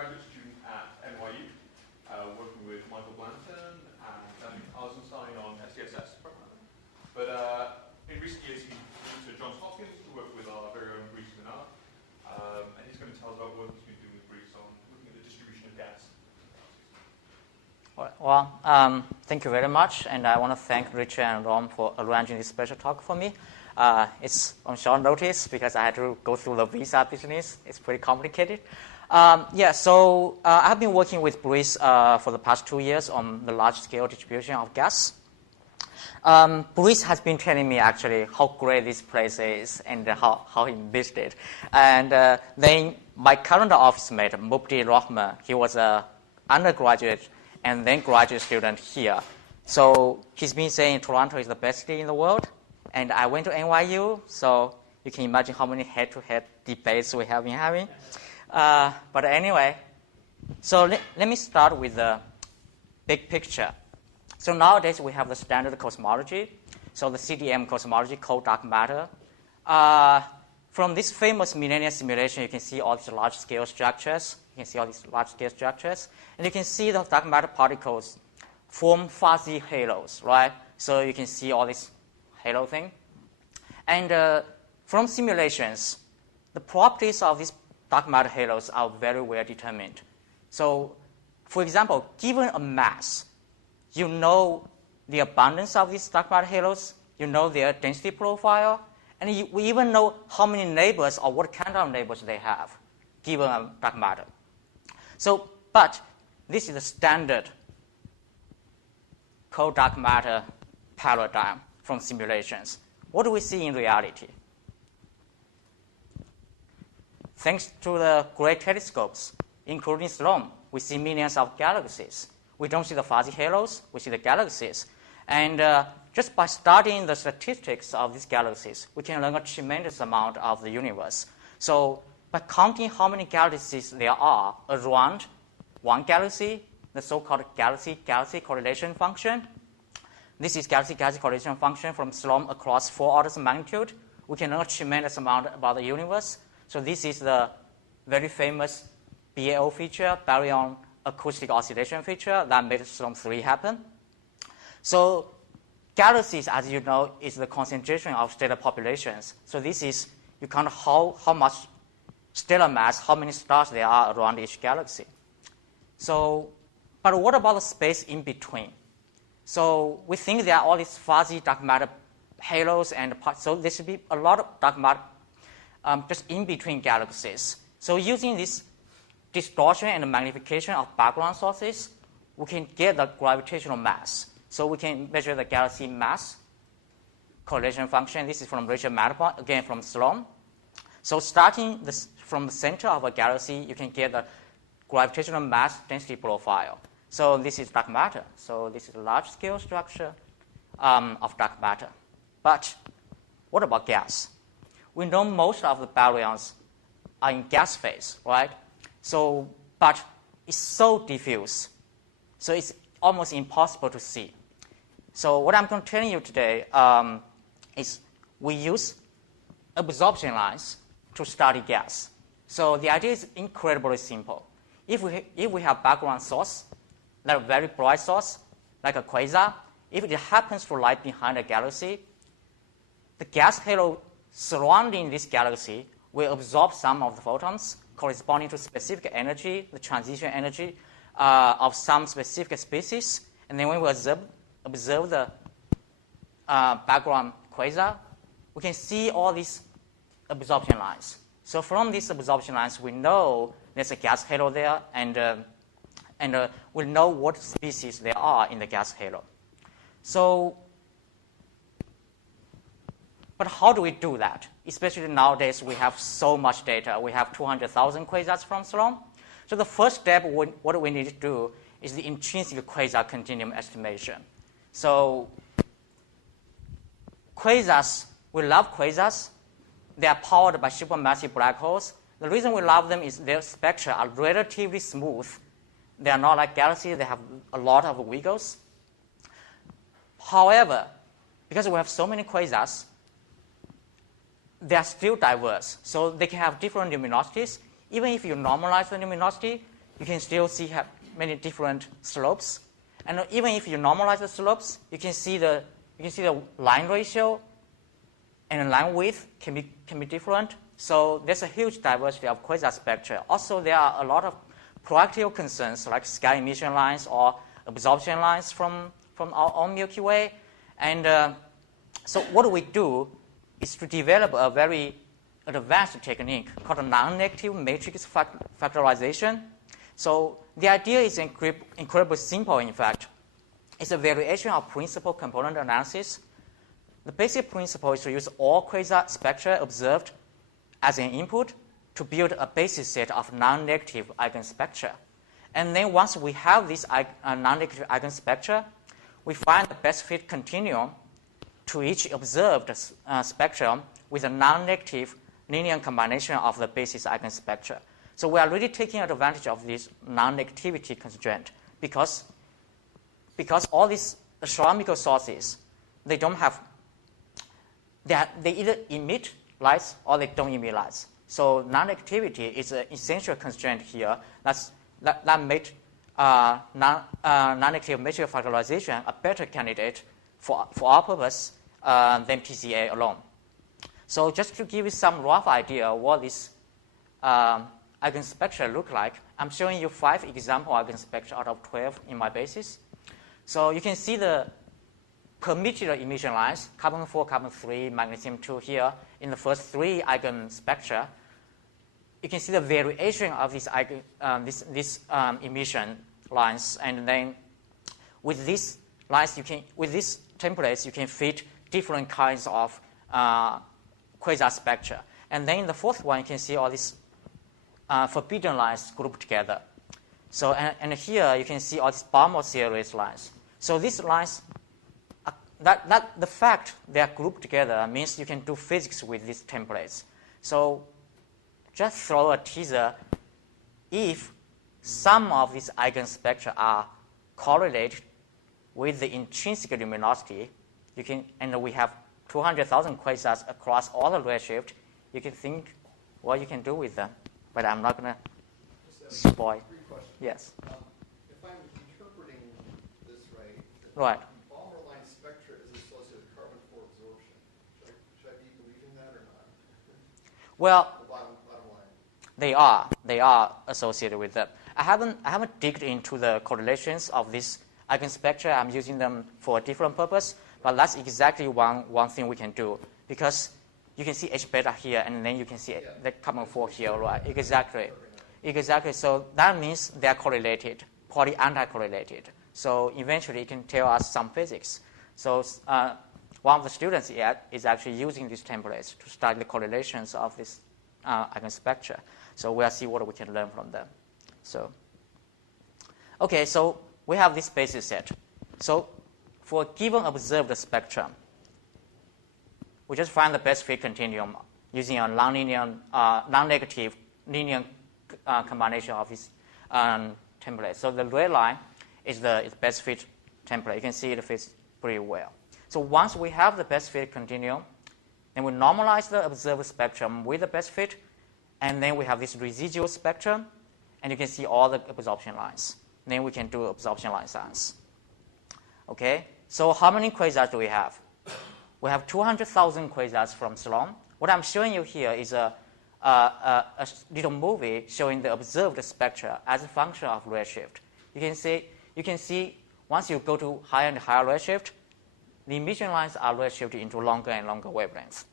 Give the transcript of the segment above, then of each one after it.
graduate student at NYU, working with Michael Blanton and Alison starting on SDSS programming. But in recent years, he moved to Johns Hopkins to work with our very own Brice Denard. And he's going to tell us about what he's been doing with Brice on looking at the distribution of gas. Well, thank you very much, and I want to thank Richard and Rom for arranging this special talk for me. It's on short notice because I had to go through the visa business. It's pretty complicated. So I've been working with Brice for the past 2 years on the large-scale distribution of gas. Brice has been telling me actually how great this place is and how he missed it. And then my current office mate, Mubdi Rahman, he was an undergraduate and then graduate student here. So he's been saying Toronto is the best city in the world. And I went to NYU, so you can imagine how many head-to-head debates we have been having. But anyway, so let me start with the big picture. So nowadays we have the standard cosmology, so the CDM cosmology, cold dark matter. From this famous millennium simulation, you can see all these large-scale structures. And you can see the dark matter particles form fuzzy halos, right? So you can see all this halo thing. And from simulations, the properties of these dark matter halos are very well determined. So, for example, given a mass, you know the abundance of these dark matter halos, you know their density profile, and we even know how many neighbors or what kind of neighbors they have, given a dark matter. So, but this is the standard cold dark matter paradigm from simulations. What do we see in reality? Thanks to the great telescopes, including Sloan, we see millions of galaxies. We don't see the fuzzy halos, we see the galaxies. And just by studying the statistics of these galaxies, we can learn a tremendous amount of the universe. So by counting how many galaxies there are around one galaxy, the so-called galaxy-galaxy correlation function, this is galaxy-galaxy correlation function from Sloan across 4 orders of magnitude. We can learn a tremendous amount about the universe. So this is the very famous BAO feature, baryon acoustic oscillation feature, that made Sloan 3 happen. So galaxies, as you know, is the concentration of stellar populations. So this is, you count how much stellar mass, how many stars there are around each galaxy. So, but what about the space in between? So we think there are all these fuzzy dark matter halos and parts. So there should be a lot of dark matter just in between galaxies. So using this distortion and magnification of background sources, we can get the gravitational mass. So we can measure the galaxy mass correlation function. This is from Richard Matterport, again from Sloan. So starting from the center of a galaxy, you can get the gravitational mass density profile. So this is dark matter. So this is a large-scale structure of dark matter. But what about gas? We know most of the baryons are in gas phase, right? So, but it's so diffuse. So it's almost impossible to see. So what I'm going to tell you today is we use absorption lines to study gas. So the idea is incredibly simple. If we have background source, like a very bright source, like a quasar, if it happens to lie behind a galaxy, the gas halo surrounding this galaxy will absorb some of the photons corresponding to specific energy, the transition energy of some specific species. And then when we observe the background quasar, we can see all these absorption lines. So from these absorption lines, we know there's a gas halo there, and we know what species there are in the gas halo. So, but how do we do that? Especially nowadays, we have so much data. We have 200,000 quasars from Sloan. So the first step, what we need to do is the intrinsic quasar continuum estimation. So quasars, we love quasars. They are powered by supermassive black holes. The reason we love them is their spectra are relatively smooth. They are not like galaxies. They have a lot of wiggles. However, because we have so many quasars, they are still diverse. So they can have different luminosities. Even if you normalize the luminosity, you can still see have many different slopes. And even if you normalize the slopes, you can see the line ratio and the line width can be different. So there's a huge diversity of quasar spectra. Also, there are a lot of practical concerns like sky emission lines or absorption lines from our own Milky Way. And so what we do is to develop a very advanced technique called a non-negative matrix factorization. So the idea is incredibly simple, in fact. It's a variation of principal component analysis. The basic principle is to use all quasar spectra observed as an input to build a basis set of non-negative eigenspectra. And then once we have this non-negative eigenspectra, we find the best fit continuum to each observed spectrum with a non-negative linear combination of the basis eigenspectra. So we are really taking advantage of this non-negativity constraint because all these astronomical sources, they either emit lights or they don't emit lights. So non-negativity is an essential constraint here that made non-negative matrix factorization a better candidate for our purpose than PCA alone. So just to give you some rough idea of what this eigenspectra look like, I'm showing you 5 example eigenspectra out of 12 in my basis. So you can see the permitted emission lines, carbon-4, carbon-3, magnesium-2 here in the first 3 eigenspectra. You can see the variation of these emission lines, and then with these lines, with these templates, you can fit different kinds of quasar spectra. And then in the fourth one, you can see all these forbidden lines grouped together. So and here you can see all these Balmer series lines. So these lines, the fact they are grouped together means you can do physics with these templates. So just throw a teaser. If some of these eigenspectra are correlated with the intrinsic luminosity, and we have 200,000 quasars across all the redshift, you can think what you can do with them. But I'm not going to spoil. Yes. If I'm interpreting this right, right. Balmer line spectra is associated with carbon-4 absorption. Should I be believing that or not? Well, The bottom line. they are associated with them. I haven't digged into the correlations of these eigenspectra. I'm using them for a different purpose, but that's exactly one thing we can do, because you can see H beta here, and then you can see the carbon-4 here, right? Exactly. So that means they are correlated, probably anti-correlated. So eventually, it can tell us some physics. So one of the students is actually using these templates to study the correlations of this eigenspectra. So we'll see what we can learn from them. So, okay, so we have this basis set. So for a given observed spectrum, we just find the best fit continuum using a non-negative linear combination of these templates. So the red line is the best fit template. You can see it fits pretty well. So once we have the best fit continuum, then we normalize the observed spectrum with the best fit, and then we have this residual spectrum, and you can see all the absorption lines. Then we can do absorption line science. Okay, so how many quasars do we have? We have 200,000 quasars from Sloan. What I'm showing you here is a little movie showing the observed spectra as a function of redshift. You can see once you go to higher and higher redshift, the emission lines are redshifted into longer and longer wavelengths.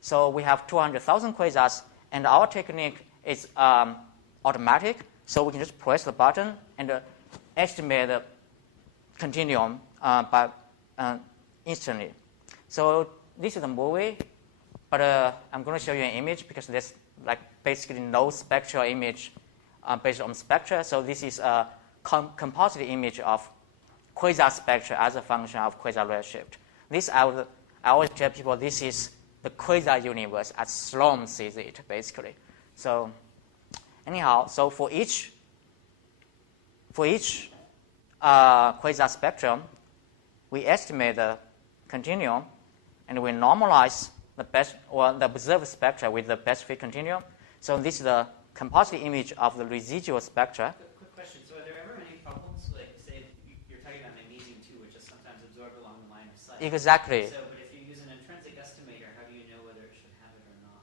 So we have 200,000 quasars, and our technique is automatic. So we can just press the button and estimate the continuum by instantly. So this is a movie, but I'm going to show you an image because there's basically no spectral image based on spectra. So this is a composite image of quasar spectra as a function of quasar redshift. This I always tell people this is the quasar universe as Sloan sees it, basically. So anyhow, so for each quasar spectrum, we estimate the continuum, and we normalize the observed spectra with the best fit continuum. So this is the composite image of the residual spectra. Quick exactly. So, but if you use an intrinsic estimator, how do you know whether it should have it or not?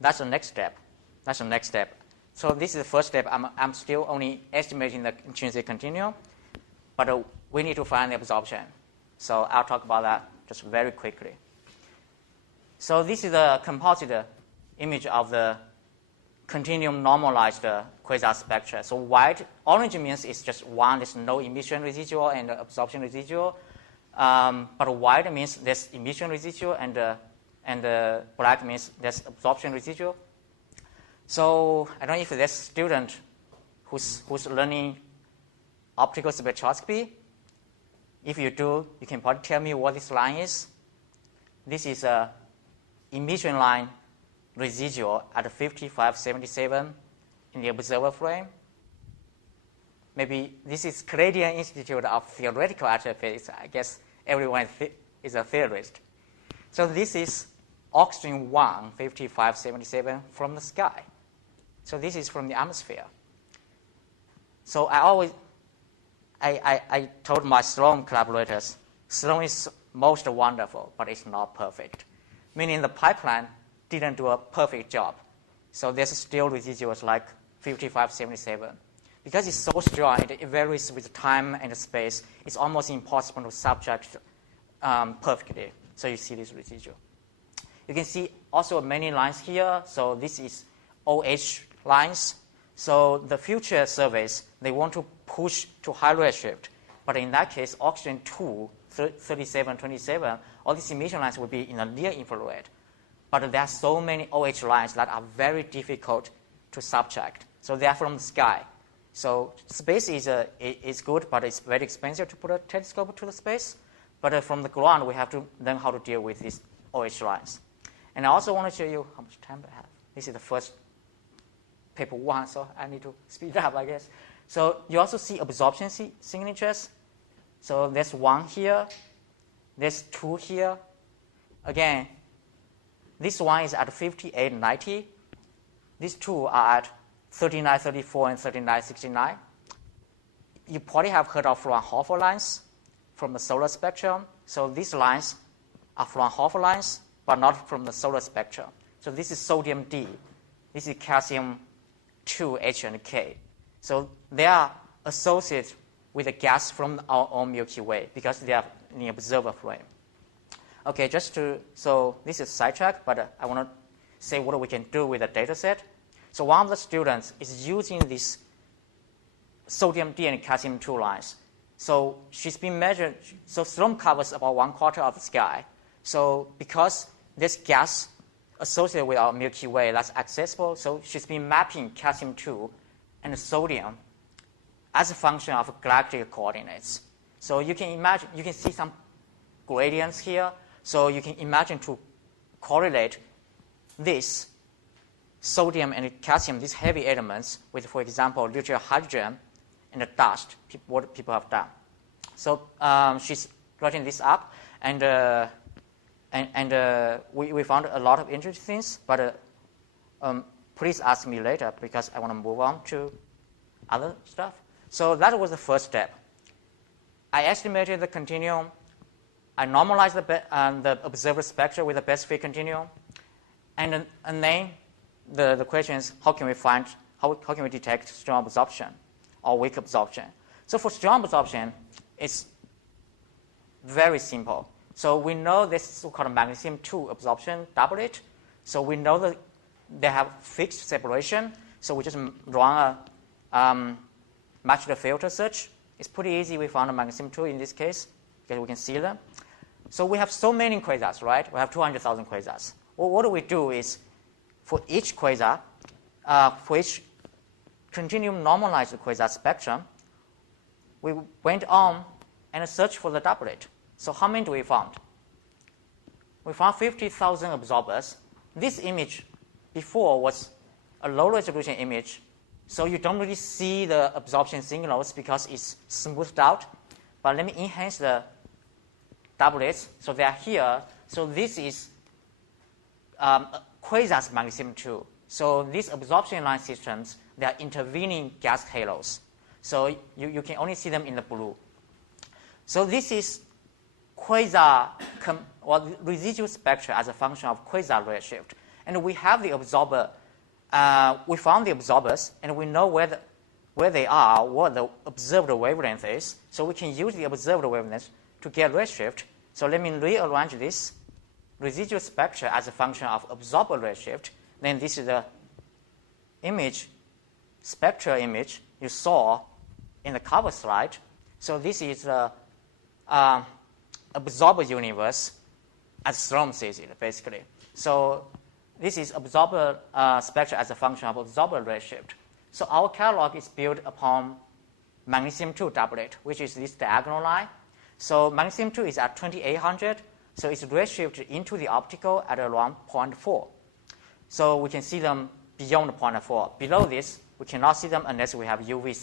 That's the next step. That's the next step. So this is the first step. I'm still only estimating the intrinsic continuum, but we need to find the absorption. So I'll talk about that just very quickly. So this is a composite image of the continuum normalized quasar spectra. So white, orange means it's just one, there's no emission residual and absorption residual. But white means there's emission residual and black means there's absorption residual. So I don't know if there's a student who's learning optical spectroscopy. If you do, you can probably tell me what this line is. This is a emission line residual at 5577 in the observer frame. Maybe this is Canadian Institute of Theoretical Astrophysics. I guess everyone is a theorist. So this is oxygen 1, 5577 from the sky. So this is from the atmosphere. So I told my Sloan collaborators, Sloan is most wonderful, but it's not perfect. Meaning the pipeline didn't do a perfect job. So there's still residuals like 5577. Because it's so strong, it varies with time and space, it's almost impossible to subtract perfectly. So you see this residual. You can see also many lines here. So this is OH lines. So the future surveys, they want to push to high redshift. But in that case, oxygen 2, 3727, all these emission lines will be in the near infrared. But there are so many OH lines that are very difficult to subtract. So they are from the sky. So space is good, but it's very expensive to put a telescope to the space. But from the ground, we have to learn how to deal with these OH lines. And I also want to show you how much time I have. This is the first paper 1, so I need to speed up, I guess. So you also see absorption signatures. So there's 1 here. There's 2 here. Again, this one is at 5890. These 2 are at 3934 and 3969. You probably have heard of Fraunhofer lines from the solar spectrum. So these lines are Fraunhofer lines, but not from the solar spectrum. So this is sodium D. This is calcium 2, H and K. So they are associated with the gas from our own Milky Way because they are in the observer frame. Okay, so this is sidetrack, but I want to say what we can do with the data set. So one of the students is using this sodium D and calcium 2 lines. So she's been measured, so Sloan covers about 1/4 of the sky. So because this gas associated with our Milky Way that's accessible, so she's been mapping calcium 2 and sodium as a function of galactic coordinates. So you can imagine, you can see some gradients here. So you can imagine to correlate this sodium and calcium, these heavy elements, with, for example, neutral hydrogen and the dust, what people have done. So she's writing this up, and we found a lot of interesting things, but please ask me later because I want to move on to other stuff. So that was the first step. I estimated the continuum. I normalized the observer spectra with the best fit continuum, and then the question is how can we detect strong absorption or weak absorption? So for strong absorption, it's very simple. So we know this so-called magnesium 2 absorption doublet. So we know that they have fixed separation. So we just run a match the filter search. It's pretty easy. We found a magnesium 2 in this case because we can see them. So we have so many quasars, right? We have 200,000 quasars. Well, what we do is for each quasar, for each continuum normalized quasar spectrum, we went on and searched for the doublet. So how many do we found? We found 50,000 absorbers. This image before was a low resolution image, so you don't really see the absorption signals because it's smoothed out. But let me enhance the doublets. So they are here. So this is quasars magnesium 2. So these absorption line systems, they are intervening gas halos. So you can only see them in the blue. So this is quasar or residual spectra as a function of quasar redshift. And we have the absorber. We found the absorbers, and we know where they are, what the observed wavelength is. So we can use the observed wavelength to get redshift. So let me rearrange this residual spectra as a function of absorber redshift. Then this is the image, spectral image you saw in the cover slide. So this is the absorber universe as Sloan sees it, basically. So this is absorber spectra as a function of absorber redshift. So our catalog is built upon magnesium-2 doublet, which is this diagonal line. So magnesium-2 is at 2800, so it's redshifted into the optical at around 0.4. So we can see them beyond 0.4. Below this, we cannot see them unless we have UV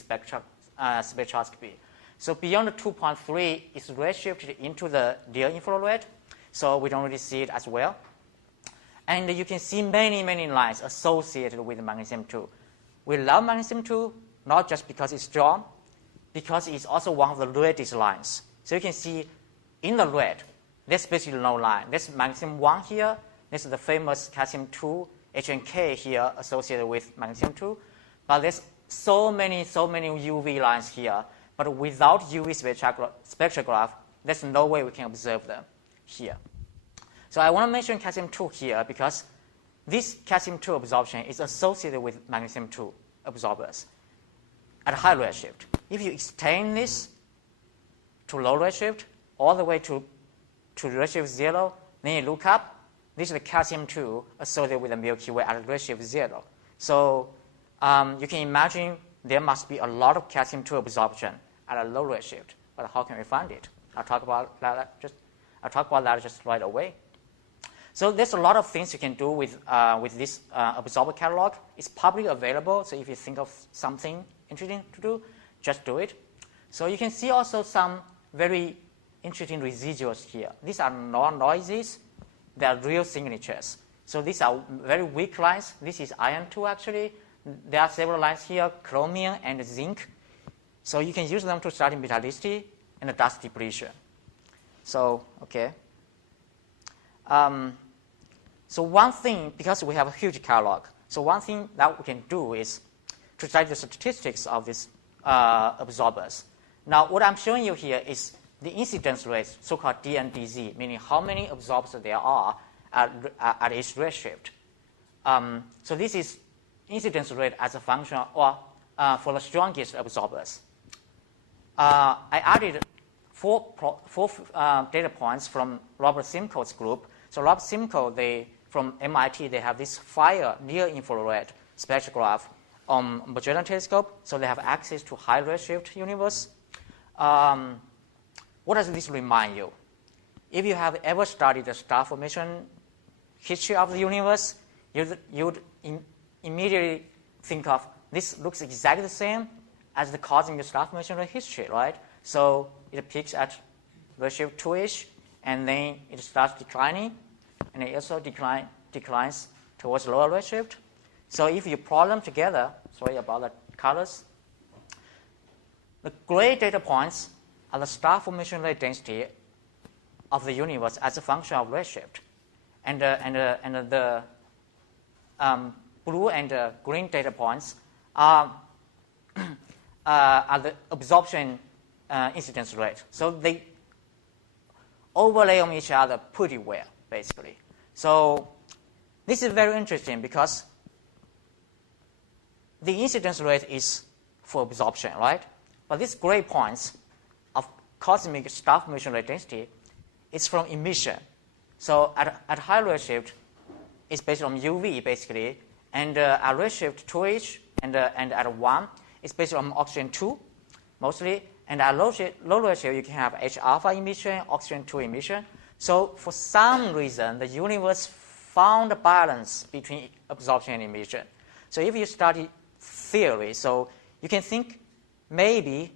spectroscopy. So beyond 2.3, it's redshifted into the near infrared, so we don't really see it as well. And you can see many, many lines associated with magnesium-2. We love magnesium-2, not just because it's strong, because it's also one of the reddest lines. So you can see in the red, there's basically no line. There's magnesium-1 here. This is the famous calcium-2 HNK here associated with magnesium-2. But there's so many UV lines here. But without UV spectrograph, there's no way we can observe them here. So I want to mention calcium-2 here because this calcium-2 absorption is associated with magnesium-2 absorbers at high redshift. If you extend this to low redshift, all the way to redshift 0, then you look up, this is the calcium-2 associated with the Milky Way at redshift 0. So you can imagine there must be a lot of calcium-2 absorption at a low redshift. But how can we find it? I'll talk about that just right away. So there's a lot of things you can do with this absorber catalog. It's publicly available, so if you think of something interesting to do, just do it. So you can see also some very interesting residuals here. These are non-noises. They are real signatures. So these are very weak lines. This is iron 2, actually. There are several lines here, chromium and zinc. So you can use them to study metallicity and dust depletion. So, okay. So one thing, because we have a huge catalog, so one thing that we can do is to study the statistics of these absorbers. Now, what I'm showing you here is the incidence rate, so-called D and DZ, meaning how many absorbers there are at each redshift. So this is incidence rate as a function or for the strongest absorbers. I added four data points from Robert Simcoe's group. So Robert Simcoe, from MIT, they have this fire near-infrared spectrograph on Magellan telescope, so they have access to high redshift universe. What does this remind you? If you have ever studied the star formation history of the universe, you'd immediately think of this looks exactly the same as the cosmic star formation history, right? So it peaks at redshift 2-ish, and then it starts declining, and it also declines towards lower redshift. So if you plot them together, sorry about the colors, the gray data points are the star formation rate density of the universe as a function of redshift, and the blue and green data points are the absorption incidence rate. So they overlay on each other pretty well, basically. So this is very interesting because the incidence rate is for absorption, right? But these gray points of cosmic star formation rate density is from emission. So at high redshift, it's based on UV, basically, and at redshift 2H and at 1, it's based on oxygen 2, mostly. And at low redshift, you can have H alpha emission, oxygen 2 emission. So for some reason, the universe found a balance between absorption and emission. So if you study theory, so you can think maybe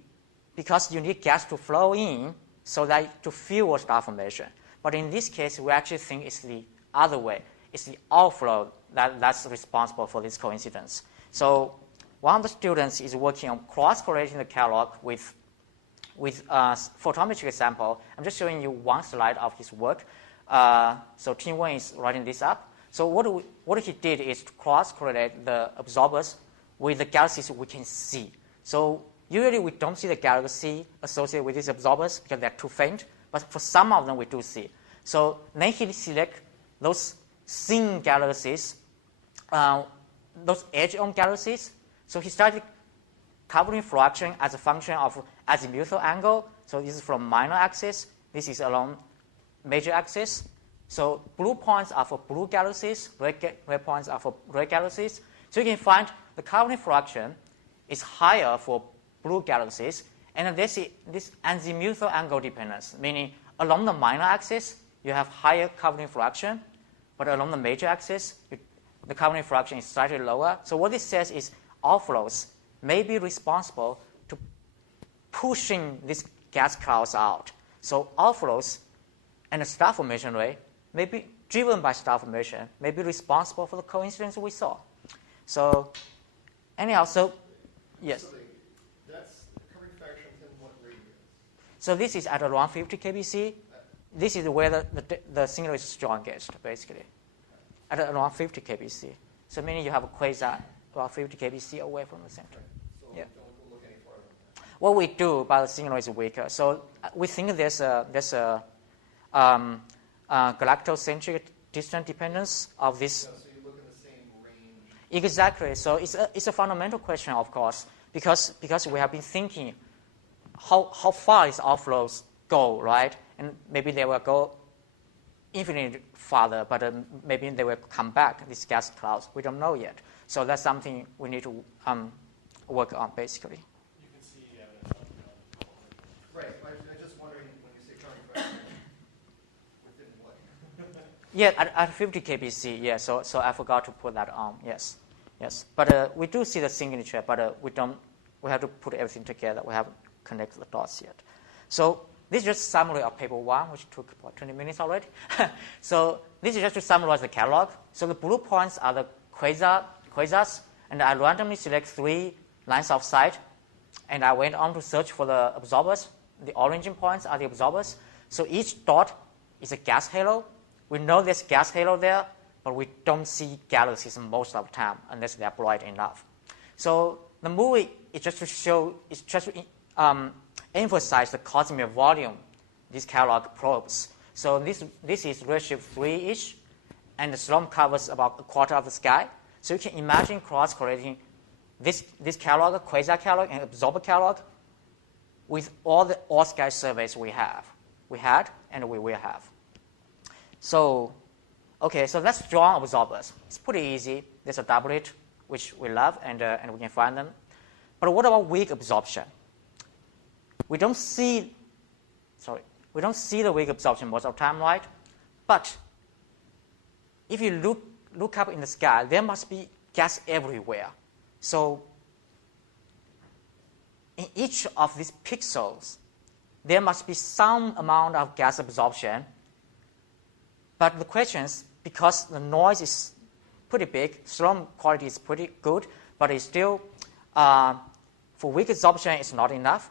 because you need gas to flow in so that to fuel star formation. But in this case, we actually think it's the other way. It's the outflow that's responsible for this coincidence. So one of the students is working on cross-correlating the catalog with with photometric sample. I'm just showing you one slide of his work. So Team 1 is writing this up. So what he did is to cross-correlate the absorbers with the galaxies we can see. So usually we don't see the galaxy associated with these absorbers because they're too faint, but for some of them we do see. So then he select those seen galaxies, those edge-on galaxies. So he started covering fraction as a function of azimuthal angle. So this is from minor axis. This is along major axis. So blue points are for blue galaxies, red points are for red galaxies. So you can find the covering fraction is higher for blue galaxies, and this azimuthal angle dependence, meaning along the minor axis you have higher covering fraction, but along the major axis the covering fraction is slightly lower. So what this says is outflows may be responsible to pushing these gas clouds out. So outflows and the star formation rate may be driven by star formation, may be responsible for the coincidence we saw. So anyhow, so yes. So that's the covering fraction within what radius? So this is at around 50 kbc. This is where the signal is strongest, basically, at around 50 kbc. So meaning you have a quasar about 50 kbc away from the center. So Yeah. don't look any farther than that. What we do, but the signal is weaker. So we think there's a galactocentric distance dependence of this. So you look in the same range. Exactly. So it's a fundamental question, of course, because we have been thinking how far these outflows go, right? And maybe they will go infinitely farther, but maybe they will come back, these gas clouds. We don't know yet. So that's something we need to work on, basically. You can see evidence of Right. I'm just wondering when you say covering fraction, within what? Yeah, at 50 kbc, yeah. So I forgot to put that on. Yes. But we do see the signature, but we have to put everything together. We haven't connected the dots yet. So this is just a summary of paper 1, which took about 20 minutes already. So this is just to summarize the catalog. So the blue points are the quasars, and I randomly select 3 lines of sight, and I went on to search for the absorbers. The orange points are the absorbers. So each dot is a gas halo. We know there's gas halo there, but we don't see galaxies most of the time unless they're bright enough. So the movie is just to emphasize the cosmic volume these catalog probes. So this is redshift 3-ish, and the SLOM covers about a quarter of the sky. So you can imagine cross-correlating this catalog, quasar catalog, and absorber catalog with all the all-sky surveys we had, and we will have. So, okay, so let's draw absorbers. It's pretty easy. There's a doublet, which we love, and we can find them. But what about weak absorption? We don't see the weak absorption most of the time, right? But if you look up in the sky, there must be gas everywhere. So in each of these pixels, there must be some amount of gas absorption. But the question is, because the noise is pretty big, SLOM quality is pretty good, but it's still, for weak absorption, it's not enough.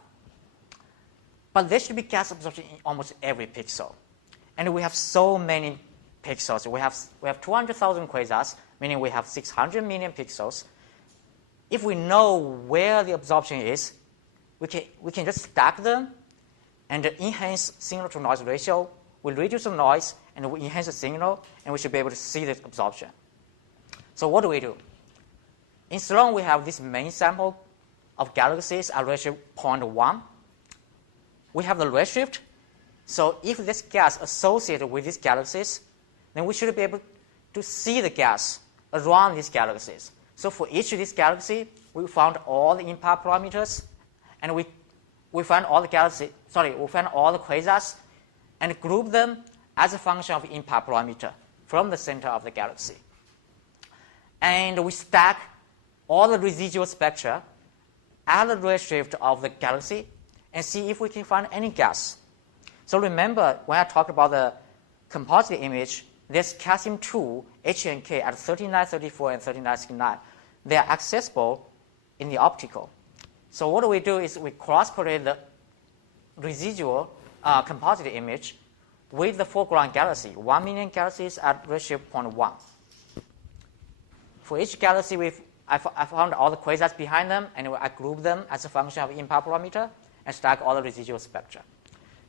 But there should be gas absorption in almost every pixel. And we have so many pixels. We have 200,000 quasars, meaning we have 600 million pixels. If we know where the absorption is, we can just stack them and enhance signal to noise ratio. We reduce the noise and we enhance the signal, and we should be able to see the absorption. So what do we do? In SLOM, we have this main sample of galaxies at redshift 0.1. We have the redshift. So if this gas associated with these galaxies, then we should be able to see the gas around these galaxies. So for each of these galaxies, we found all the impact parameters, and we found all the quasars, and group them as a function of impact parameter from the center of the galaxy. And we stack all the residual spectra at the redshift of the galaxy and see if we can find any gas. So remember, when I talked about the composite image, there's calcium-2, H and K at 3934 and 3969. They are accessible in the optical. So what we do is we cross-correlate residual composite image with the foreground galaxy, 1 million galaxies at ratio 0.1. For each galaxy, I found all the quasars behind them, and I grouped them as a function of impact parameter and stack all the residual spectra.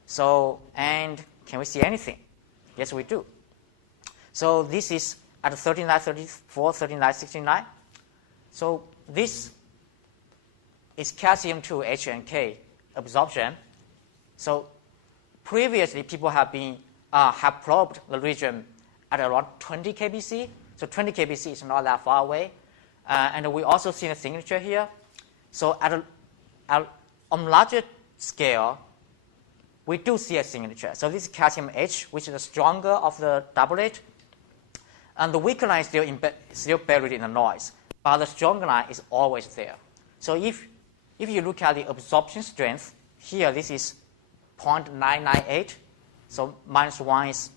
So, and can we see anything? Yes, we do. So this is at 3934, 3969. So this is calcium-2 H and K absorption. So previously, people have probed the region at around 20 kbc. So 20 kbc is not that far away. And we also see the signature here. So on larger scale, we do see a signature. So this is calcium H, which is the stronger of the doublet. And the weaker line is still buried in the noise. But the stronger line is always there. So if you look at the absorption strength, here this is 0.998. So minus 1 is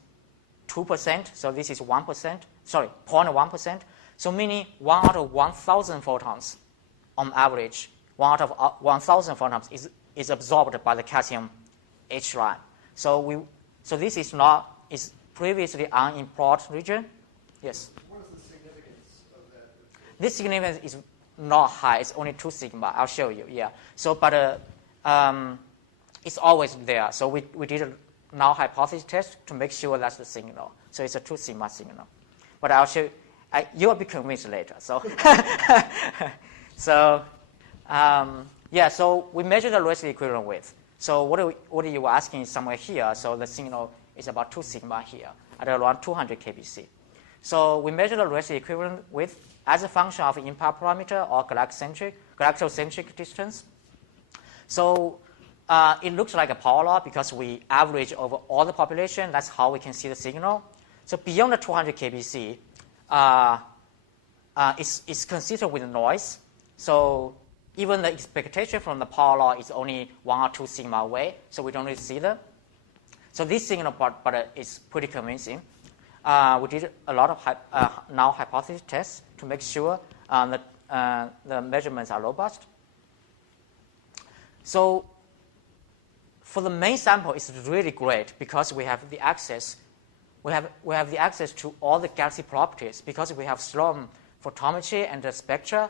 2%. So this is 1%. Sorry, 0.1%. So meaning 1 out of 1,000 photons on average, 1 out of 1,000 photons is absorbed by the calcium H line. So this is previously unemployed region. Yes? What is the significance of that? This significance is not high. It's only 2 sigma. I'll show you. Yeah. So, but it's always there. So we did a null hypothesis test to make sure that's the signal. So it's a 2 sigma signal. But I'll show you. You'll be convinced later. So, so we measure the Rayleigh equivalent width. So what you were asking is somewhere here. So the signal is about 2 sigma here at around 200 kbc. So we measure the Rayleigh equivalent width as a function of impact parameter or galactocentric distance. So it looks like a power law because we average over all the population. That's how we can see the signal. So beyond the 200 kbc, it's consistent with noise. So even the expectation from the power law is only 1 or 2 sigma away, so we don't really see them. So this signal but is pretty convincing. We did a lot of null hypothesis tests to make sure that the measurements are robust. So for the main sample, it's really great because we have the access. We have the access to all the galaxy properties because we have Sloan photometry and the spectra.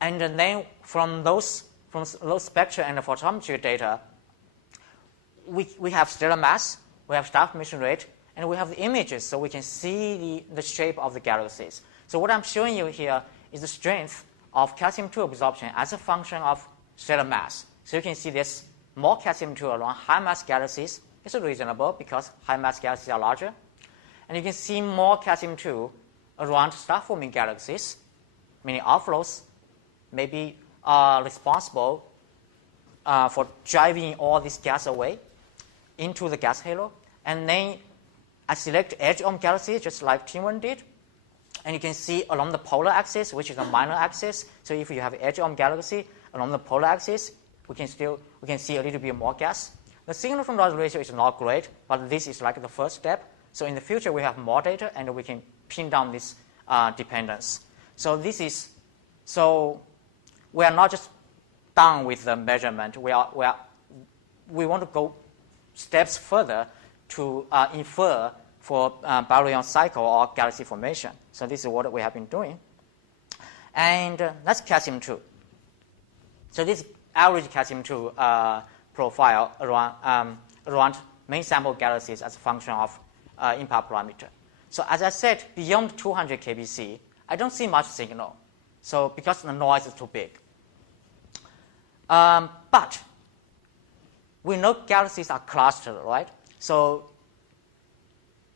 And then from those spectra and the photometry data, we have stellar mass, we have star formation rate, and we have the images so we can see the shape of the galaxies. So what I'm showing you here is the strength of calcium-2 absorption as a function of stellar mass. So you can see there's more calcium-2 around high-mass galaxies. It's reasonable because high-mass galaxies are larger. And you can see more calcium-2 around star-forming galaxies, meaning outflows may be responsible for driving all this gas away into the gas halo. And then I select edge-on galaxies just like T1 did. And you can see along the polar axis, which is a minor axis. So if you have edge-on galaxy along the polar axis, we can see a little bit more gas. The signal from noise ratio is not great, but this is like the first step. So in the future, we have more data, and we can pin down this dependence. So we are not just done with the measurement. We want to go steps further to infer for baryon cycle or galaxy formation. So this is what we have been doing. And that's calcium-2. So this average calcium-2 profile around main sample galaxies as a function of impact parameter. So as I said, beyond 200 kbc, I don't see much signal. So because the noise is too big. But we know galaxies are clustered, right? So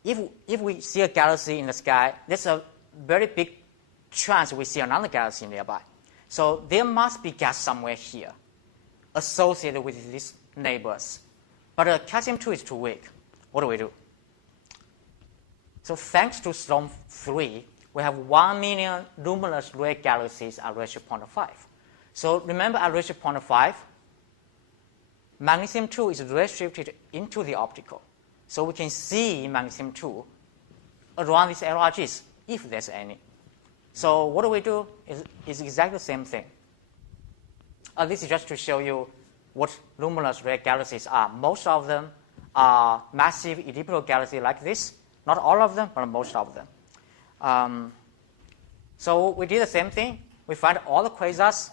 if we see a galaxy in the sky, there's a very big chance we see another galaxy nearby. So there must be gas somewhere here associated with these neighbors. But calcium-2 is too weak. What do we do? So thanks to Sloan 3, we have 1 million luminous red galaxies at ratio 0.5. So remember at ratio 0.5, magnesium-2 is redshifted into the optical. So we can see magnesium-2 around these LRGs, if there's any. So what do we do is exactly the same thing. This is just to show you what luminous red galaxies are. Most of them are massive elliptical galaxies like this. Not all of them, but most of them. So we did the same thing. We find all the quasars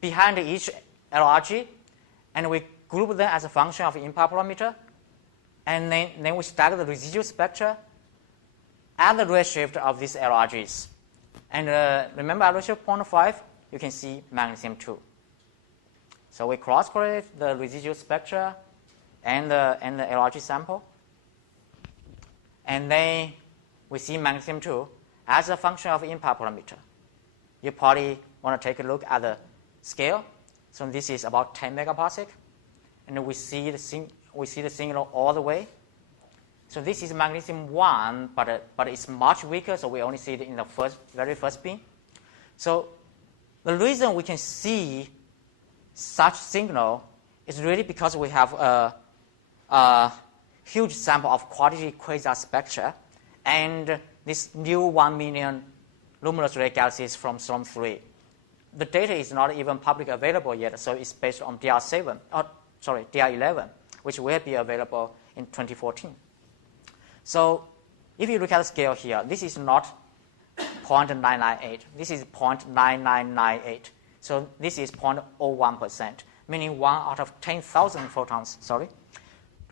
behind each LRG, and we group them as a function of impact parameter, and then we stack the residual spectra at the redshift of these LRGs. And remember at redshift 0.5, you can see magnesium 2. So we cross-correlate the residual spectra and the LRG sample, and then we see magnesium 2 as a function of impact parameter. You probably want to take a look at the scale. So this is about 10 megaparsec, and we see the signal all the way. So this is magnesium 1, but it's much weaker, so we only see it in the very first beam. So the reason we can see such signal is really because we have a huge sample of quality quasar spectra and this new 1 million luminous red galaxies from SLOM 3. The data is not even publicly available yet, so it's based on DR11, which will be available in 2014. So if you look at the scale here, this is not 0.998. This is 0.9998. So this is 0.01%, meaning 1 out of 10,000 photons, 1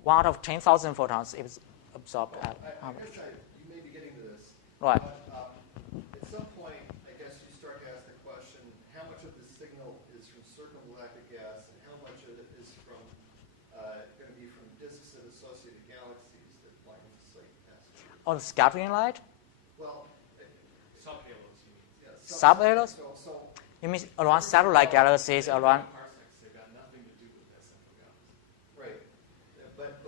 out of 10,000 photons is absorbed at average. You may be getting to this. Right. But at some point, I guess you start to ask the question, how much of this signal is from circumgalactic gas and how much of it is from going to be from disks of associated galaxies that line up the slate test? On the scattering light? Well, Subhalos, you mean? yeah, Subhalos? So You mean around satellite galaxies, around... Parsecs, they've got nothing to do with that central galaxy. right, but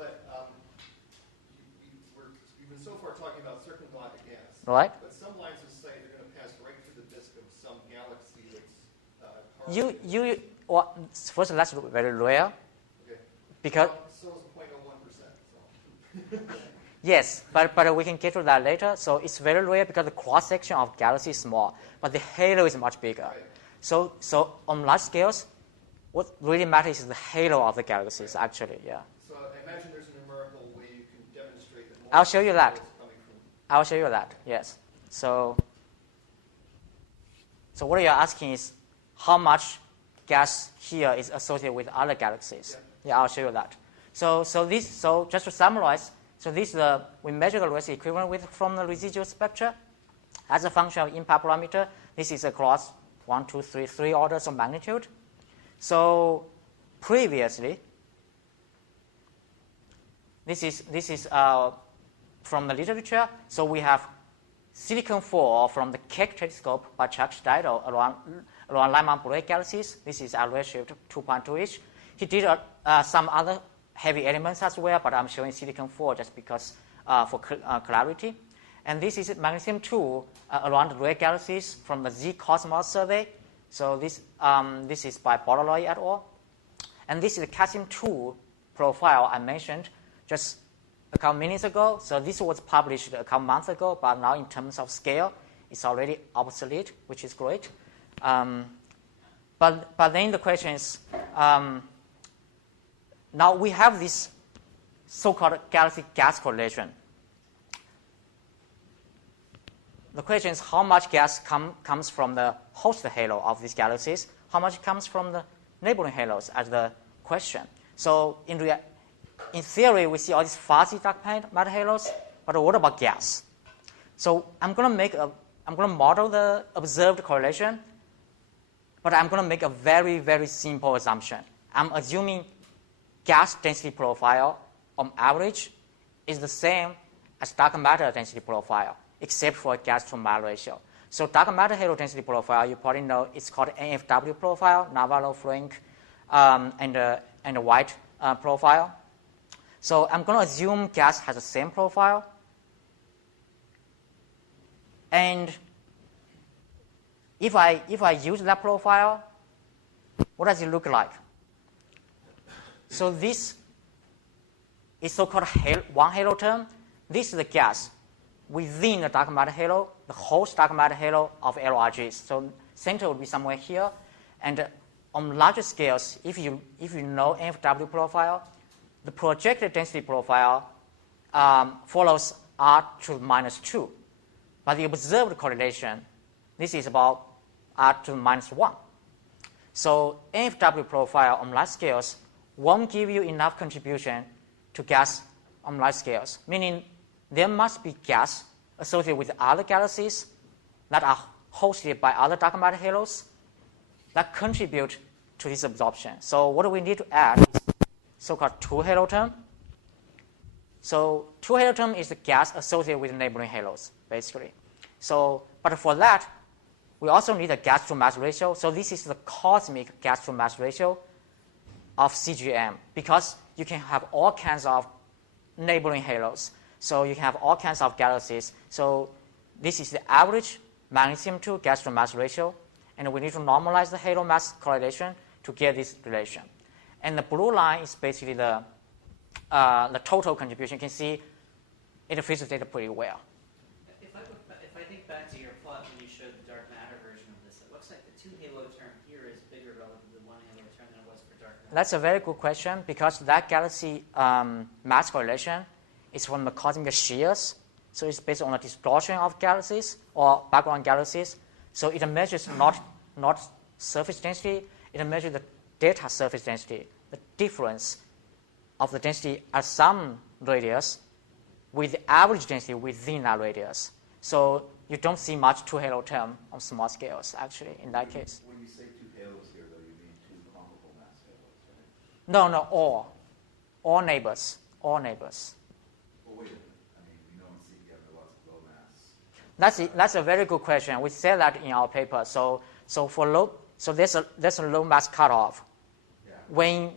we've been so far talking about circumgalactic gas. Right? But some lines of sight are going to pass right through the disk of some galaxy that's Well, first, that's very rare. okay. Because, So is 0.01%. So. yes, but we can get to that later. So it's very rare because the cross-section of galaxy is small, but the halo is much bigger. Right. So on large scales, what really matters is the halo of the galaxies, actually, yeah. So I imagine there's a numerical way you can demonstrate that more I'll show you that. is coming from. I'll show you that, yes. So what you're asking is how much gas here is associated with other galaxies. Yeah, I'll show you that. So just to summarize, so this we measure the rest equivalent with from the residual spectra as a function of impact parameter. This is across 1, 2, 3 orders of magnitude. So previously, this is from the literature. So we have silicon-4 from the Keck telescope by Chuck Steidel around Lyman Bourret galaxies. This is at redshift 2.2-ish. He did some other heavy elements as well, but I'm showing silicon-4 just because for clarity. And this is magnesium 2 around the red galaxies from the Z Cosmos survey. So this is by Bolaloy et al. And this is the calcium 2 profile I mentioned just a couple minutes ago. So this was published a couple months ago, but now in terms of scale, it's already obsolete, which is great. But then the question is, now we have this so-called galaxy gas correlation. The question is how much gas comes from the host halo of these galaxies, how much comes from the neighboring halos as the question. So in theory, we see all these fuzzy dark matter halos, but what about gas? So I'm going to model the observed correlation, but I'm going to make a very, very simple assumption. I'm assuming gas density profile on average is the same as dark matter density profile, except for a gas to matter ratio. So dark matter halo density profile, you probably know it's called NFW profile, Navarro-Frank, and a white profile. So I'm going to assume gas has the same profile. And if I use that profile, what does it look like? So this is so-called one halo term. This is the gas within the dark matter halo, the host dark matter halo of LRGs. So center would be somewhere here, and on larger scales, if you know NFW profile, the projected density profile follows R to the minus 2. But the observed correlation, this is about R to the minus 1. So NFW profile on large scales won't give you enough contribution to gas on large scales, meaning there must be gas associated with other galaxies that are hosted by other dark matter halos that contribute to this absorption. So what we need to add is so-called two-halo term. So two-halo term is the gas associated with neighboring halos, basically. So, but for that, we also need a gas-to-mass ratio. So this is the cosmic gas-to-mass ratio of CGM, because you can have all kinds of neighboring halos. So you can have all kinds of galaxies. So this is the average magnesium-2 gas-to-mass ratio, and we need to normalize the halo mass correlation to get this relation. And the blue line is basically the total contribution. You can see it fits the data pretty well. If I think back to your plot when you showed the dark matter version of this, it looks like the two-halo term here is bigger relative to the one-halo term than it was for dark matter. That's a very good question, because that galaxy mass correlation is from the cosmic shears. So it's based on the distortion of galaxies or background galaxies. So it measures not surface density, it measures the data surface density, the difference of the density at some radius with the average density within that radius. So you don't see much two-halo term on small scales, actually, in that case. When you say two halos here, though, you mean two comparable mass halos, right? No, all neighbors. Well, wait a minute. I mean, we know in CITA there are lots of low mass. That's a very good question. We said that in our paper. So there's a low mass cutoff when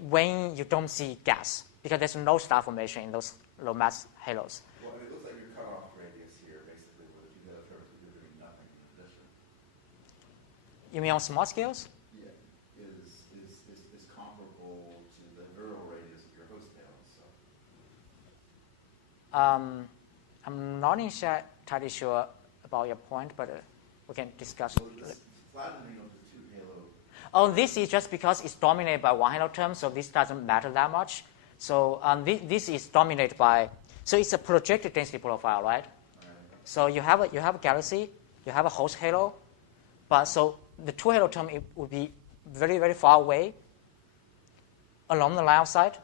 you don't see gas, because there's no star formation in those low mass halos. Well, it looks like your cutoff radius here, basically, where the two halo terms are doing nothing in addition. You mean on small scales? Yeah, is comparable to the virial radius of your host halo. So. I'm not entirely sure about your point, but we can discuss. So this flattening of the two halo. Oh, this is just because it's dominated by one halo term, so this doesn't matter that much. So this is dominated by, so it's a projected density profile, right? So you have a galaxy, you have a host halo, but so the two halo term, it would be very, very far away along the line of sight.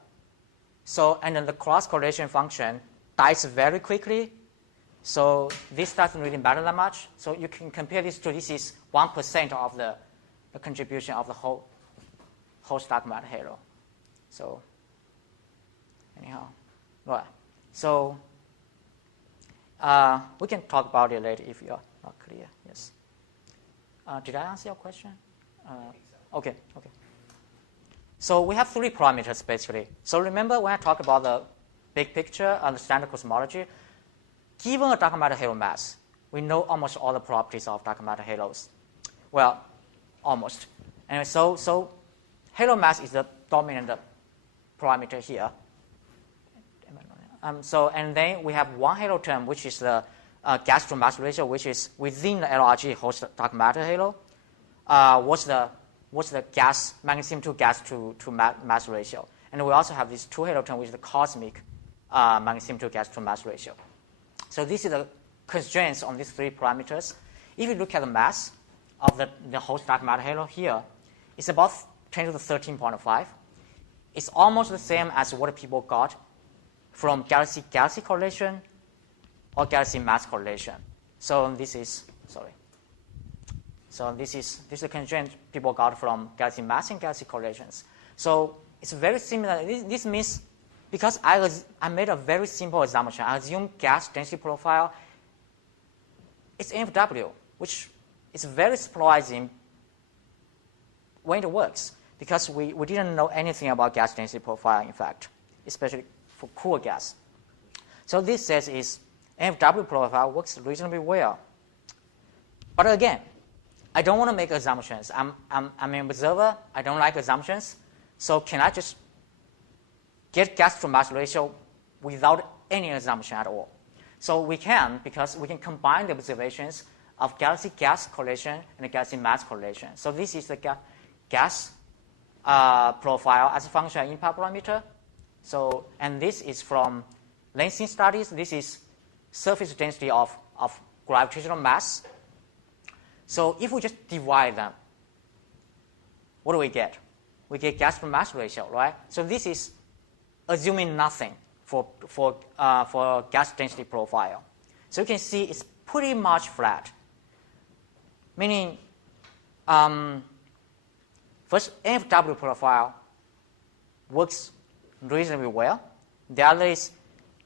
So, and then the cross correlation function dies very quickly. So this doesn't really matter that much. So you can compare this to, this is 1% of the contribution of the whole dark matter halo. So anyhow, right. So we can talk about it later if you're not clear. Yes. Did I answer your question? Okay. So we have three parameters basically. So remember when I talked about the big picture and the standard cosmology, given a dark matter halo mass, we know almost all the properties of dark matter halos. Well, almost. Anyway, so halo mass is the dominant parameter here. And then we have one halo term, which is the gas to mass ratio, which is within the LRG host dark matter halo. What's the gas magnesium-2 gas to mass ratio? And we also have this two halo term, which is the cosmic magnesium-2 gas to mass ratio. So this is the constraints on these three parameters. If you look at the mass of the host dark matter halo here, it's about 10 to the 13.5. It's almost the same as what people got from galaxy-galaxy correlation or galaxy mass correlation. So this is the constraint people got from galaxy mass and galaxy correlations. So it's very similar. This means, because I made a very simple assumption. I assume gas density profile is NFW, which is very surprising when it works, because we didn't know anything about gas density profile, in fact, especially for cool gas. So this says is NFW profile works reasonably well. But again, I don't want to make assumptions. I'm an observer. I don't like assumptions. So can I just get gas to mass ratio without any assumption at all? So we can, because we can combine the observations of galaxy gas correlation and the galaxy mass correlation. So this is the gas profile as a function of impact parameter. So, and this is from lensing studies. This is surface density of gravitational mass. So if we just divide them, what do we get? We get gas to mass ratio, right? So this is assuming nothing for gas density profile. So you can see it's pretty much flat, meaning first NFW profile works reasonably well. The other is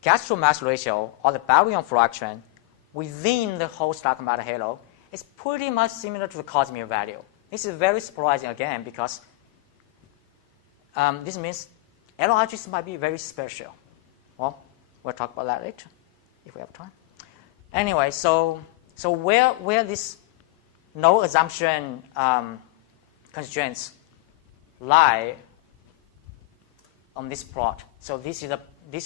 gas to mass ratio, or the baryon fraction within the whole dark matter halo is pretty much similar to the cosmic value. This is very surprising again because this means LRGs might be very special. Well, we'll talk about that later if we have time. Anyway, so where this no assumption constraints lie on this plot. So this is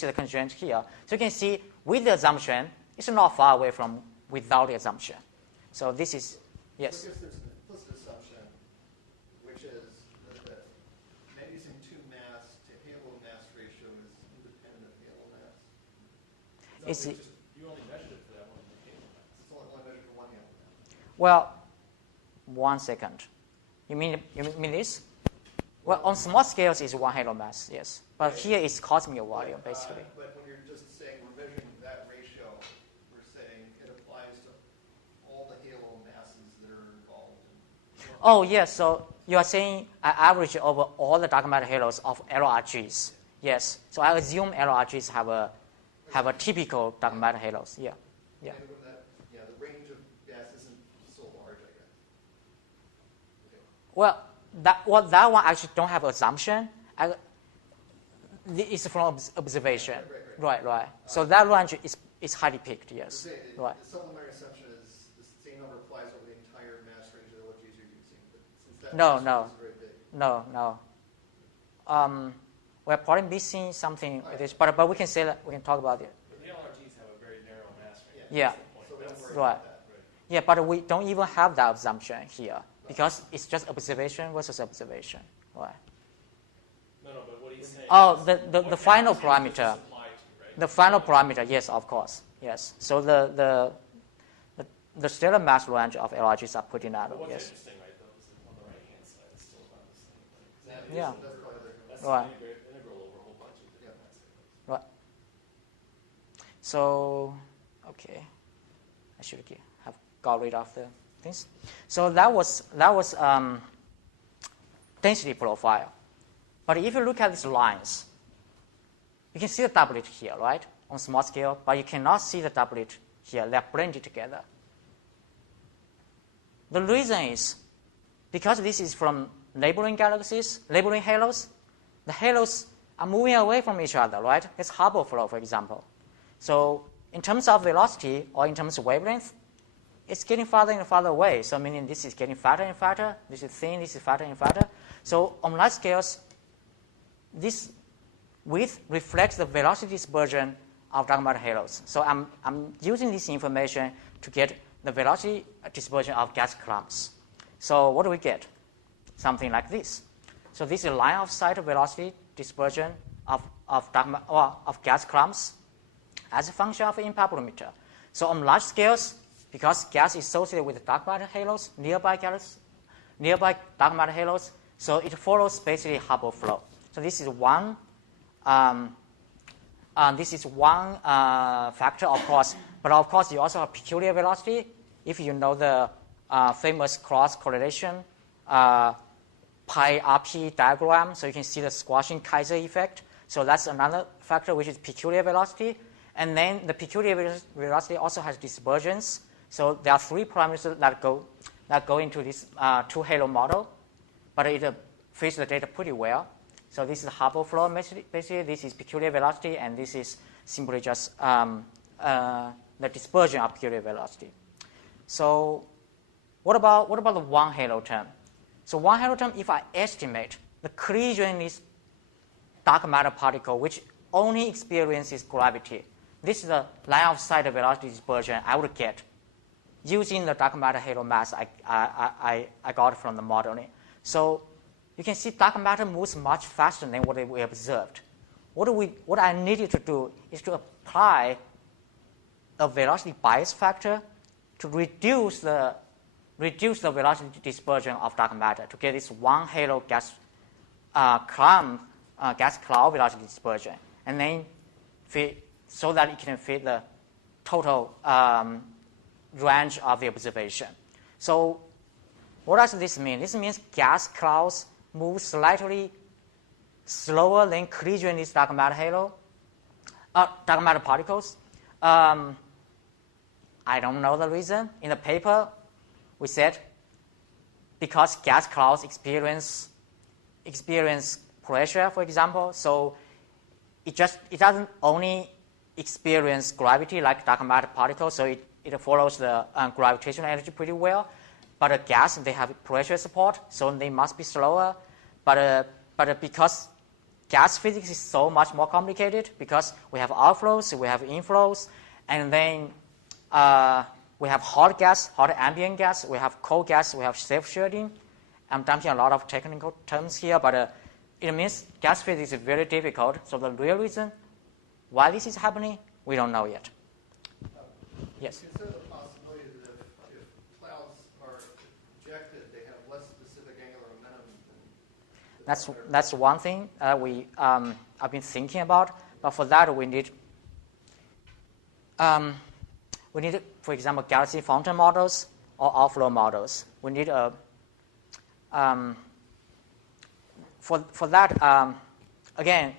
the constraint here. So you can see with the assumption, it's not far away from without the assumption. So this is, yes? So I guess there's an implicit assumption, which is that magnesium 2 mass to halo mass ratio is independent of halo mass. No, Is it- you only measured it for that one halo mass. It's only measured for one halo mass. Well, 1 second. You mean this? Well, on small scales, it's 1 halo mass, yes. But here it's cosmic volume, basically. But when you're just saying we're measuring that ratio, we're saying it applies to all the halo masses that are involved. Oh, yes. So you are saying I average over all the dark matter halos of LRGs. Yes. So I assume LRGs have a typical dark matter halos. Yeah. Yeah. And when the range of gas isn't so large, I guess. Well, that one actually don't have assumption. It's from observation. Right. So that range is highly picked. Yes. Right. The supplementary assumption is the same number applies over the entire mass range of LRGs you're using. But since that No, mass no. range is very big. No. We're probably missing something with this, but we can say that we can talk about it. But the LRGs have a very narrow mass range. Yeah. That's the point. So That's- don't worry Right. about that. Yeah, but we don't even have that assumption here because it's just observation versus observation. Right. No, but what he's saying Oh, is the what final mass does this parameter. apply to, right? The final parameter, yes, of course, yes. So the stellar mass range of LRGs are pretty narrow. But what's Yes. interesting, right, though, is that on the right-hand side, it's still about the same. Like, Yeah. That's probably That's Right. the integral over a whole bunch of different mass halos. Right. So, okay, I should have got rid of the things. So that was density profile. But if you look at these lines, you can see the doublet here, right, on small scale, but you cannot see the doublet here. They're blended together. The reason is because this is from neighboring galaxies, neighboring halos, the halos are moving away from each other, right? It's Hubble flow, for example. So in terms of velocity or in terms of wavelength, it's getting farther and farther away. So meaning this is getting fatter and fatter, this is thin, this is fatter and fatter. So on large scales, this width reflects the velocity dispersion of dark matter halos. So I'm using this information to get the velocity dispersion of gas clumps. So what do we get? Something like this. So this is a line of sight velocity dispersion of gas clumps as a function of impact parameter. So on large scales, because gas is associated with dark matter halos, nearby dark matter halos, so it follows basically Hubble flow. So this is one factor, of course. But of course, you also have peculiar velocity. If you know the famous cross correlation pi RP diagram, so you can see the squashing Kaiser effect. So that's another factor, which is peculiar velocity. And then the peculiar velocity also has dispersions. So there are 3 parameters that go into this 2 halo model, but it fits the data pretty well. So this is Hubble flow. Basically, this is peculiar velocity, and this is simply just the dispersion of peculiar velocity. So what about the 1 halo term? So 1 halo term, if I estimate the collisionist dark matter particle, which only experiences gravity, this is the line of sight velocity dispersion I would get using the dark matter halo mass I got from the modeling. So you can see dark matter moves much faster than what we observed. What I needed to do is to apply a velocity bias factor to reduce the velocity dispersion of dark matter to get this one halo gas cloud velocity dispersion, and then so that it can fit the total range of the observation. So what does this mean? This means gas clouds move slightly slower than collision dark matter halo, dark matter particles. I don't know the reason. In the paper, we said because gas clouds experience pressure, for example, so it doesn't only experience gravity like dark matter particles, so it follows the gravitational energy pretty well. But a gas, they have pressure support, so they must be slower. But because gas physics is so much more complicated, because we have outflows, we have inflows, and then we have hot gas, hot ambient gas, we have cold gas, we have self-shielding. I'm dumping a lot of technical terms here, but it means gas physics is very difficult. So the real reason why this is happening, we don't know yet. Yes? Consider the possibility that if clouds are ejected, they have less specific angular momentum. That's one thing I've been thinking about. But for that, we need, for example, galaxy fountain models or outflow models. We need for that. Again,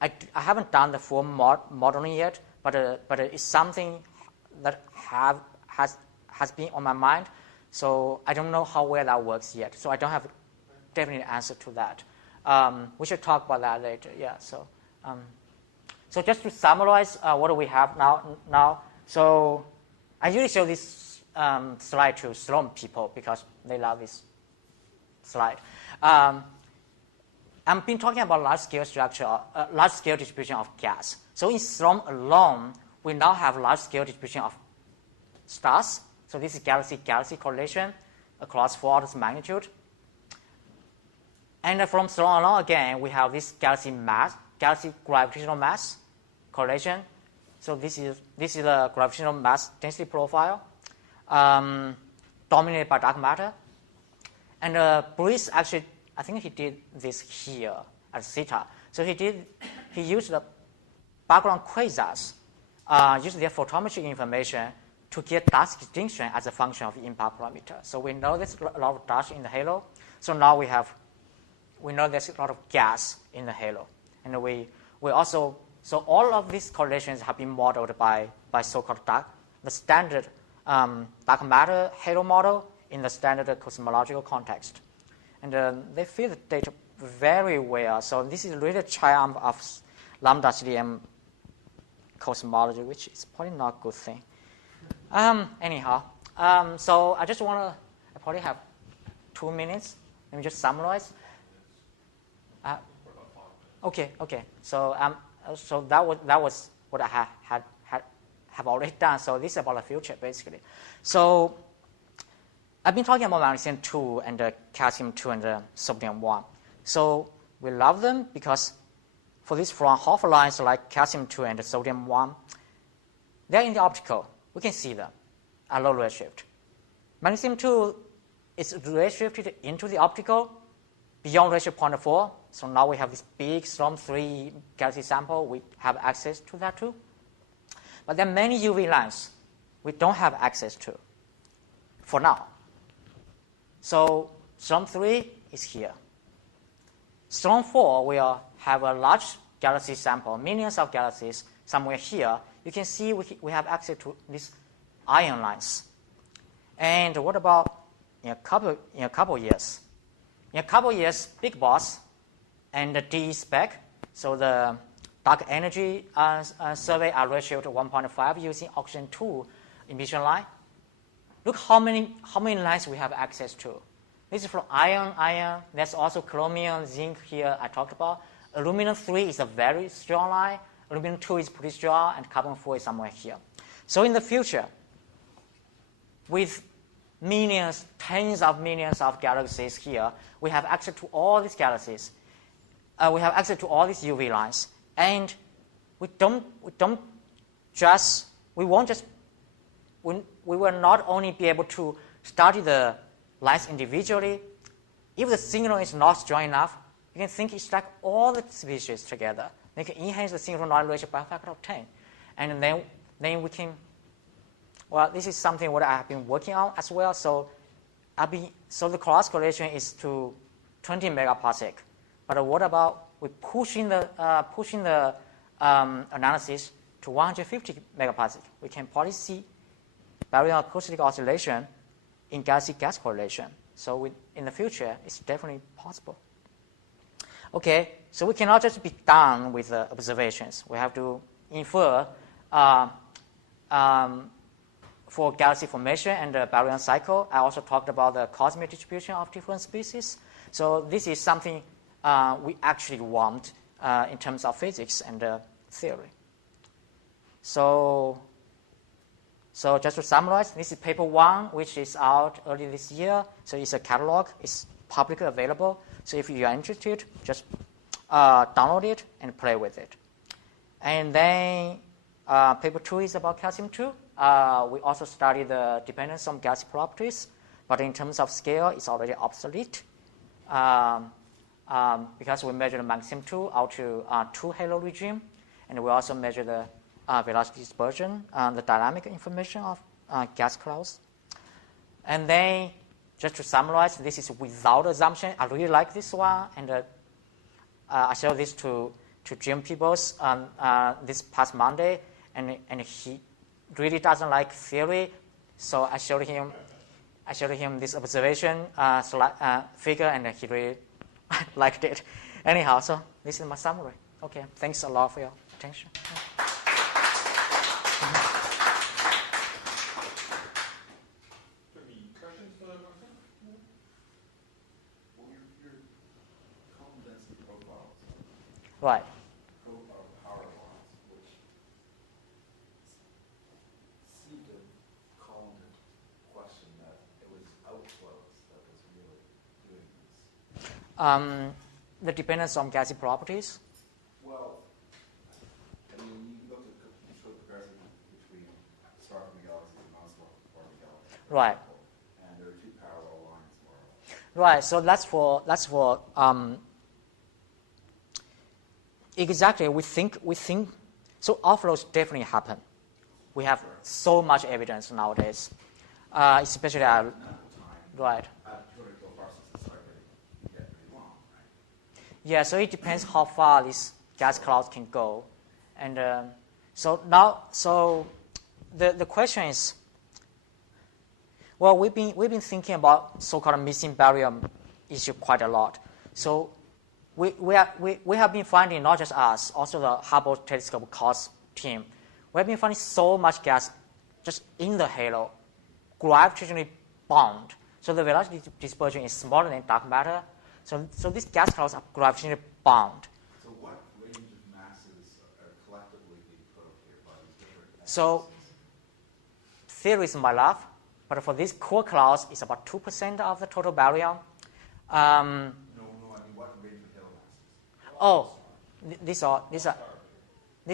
I haven't done the full modeling yet, but it's something that has been on my mind. So I don't know how well that works yet. So I don't have a definite answer to that. We should talk about that later. Yeah. So just to summarize, what do we have now? So I usually show this slide to Sloan people because they love this slide. I've been talking about large-scale structure, large-scale distribution of gas. So in Sloan alone, we now have large-scale distribution of stars. So this is galaxy-galaxy correlation across 4 orders of magnitude. And from Sloan alone, again, we have this galaxy gravitational mass correlation. So this is the gravitational mass density profile dominated by dark matter. And Bruce actually, I think he did this here at CITA. So he used the background quasars, used their photometry information to get dust extinction as a function of the impact parameter. So we know there's a lot of dust in the halo. So now we know there's a lot of gas in the halo. And we also, so all of these correlations have been modeled by so-called the standard dark matter halo model in the standard cosmological context. And they fit the data very well. So this is really a triumph of lambda CDM cosmology, which is probably not a good thing. Anyhow, so I probably have 2 minutes. Let me just summarize. Okay. So that was what I have already done. So this is about the future, basically. So I've been talking about magnesium-2 and calcium-2 and sodium-1. So we love them because for these Fraunhofer lines like calcium-2 and sodium-1, they're in the optical. We can see them at low redshift. Magnesium-2 is redshifted into the optical beyond redshift 0.4. So now we have this big SLOM3 galaxy sample. We have access to that too. But there are many UV lines we don't have access to for now. So SLOM3 is here. SLOM4 will have a large galaxy sample, millions of galaxies somewhere here. You can see we have access to these ion lines. And what about in a couple years? In a couple years, Big Boss and the DE spec, so the dark energy survey are redshift 1.5 using oxygen 2 emission line. Look how many lines we have access to. This is from iron. There's also chromium, zinc here I talked about. Aluminum 3 is a very strong line. Aluminum 2 is pretty strong, and carbon 4 is somewhere here. So in the future, with millions, tens of millions of galaxies here. We have access to all these galaxies. We have access to all these UV lines, and we will not only be able to study the lines individually. If the signal is not strong enough, you can think it's like all the species together. They can enhance the signal noise ratio by a factor of 10, and then we can. Well, this is something what I have been working on as well. So, the cross correlation is to 20 megaparsec. But what about we pushing the analysis to 150 megaparsec? We can probably see baryon acoustic oscillation in galaxy gas correlation. So in the future, it's definitely possible. Okay, so we cannot just be done with the observations. We have to infer for galaxy formation and the baryon cycle. I also talked about the cosmic distribution of different species. So this is something we actually want in terms of physics and theory. So just to summarize, this is paper 1, which is out early this year. So it's a catalog. It's publicly available. So if you are interested, just download it and play with it. And then paper 2 is about calcium-2. We also study the dependence on gas properties, but in terms of scale, it's already obsolete because we measure the magnesium-2 out to 2 halo regime, and we also measure the velocity dispersion, the dynamic information of gas clouds. And then, just to summarize, this is without assumption. I really like this one, and I showed this to Jim Peebles this past Monday, and he really doesn't like theory, so I showed him this observation figure, and he really liked it. Anyhow, so this is my summary. Okay, thanks a lot for your attention. Any questions for Martin? Well, your column density profiles Right. are power lines, which seem to call into question that it was outflows that was really doing this. The dependence on gassy properties. Well, I mean, you looked at you showed the comparison between star-forming galaxies and non-star-forming galaxies. Right. And there are two parallel lines more or less. Right. So that's for exactly. We think so. Outflows definitely happen. We have so much evidence nowadays, especially At the time, right. at 200 kiloparsecs, it started getting pretty long, right? Yeah, so it depends how far these gas clouds can go. And so the question is, well, we've been thinking about so-called missing baryon issue quite a lot. So we have been finding, not just us, also the Hubble telescope COS team, we have been finding so much gas just in the halo, gravitationally bound. So the velocity dispersion is smaller than dark matter. So these gas clouds are gravitationally bound. So what range of masses are collectively being put up here by these different So theory is my love, but for these core clouds, it's about 2% of the total baryon. No, I mean, what range of halo masses? Oh, these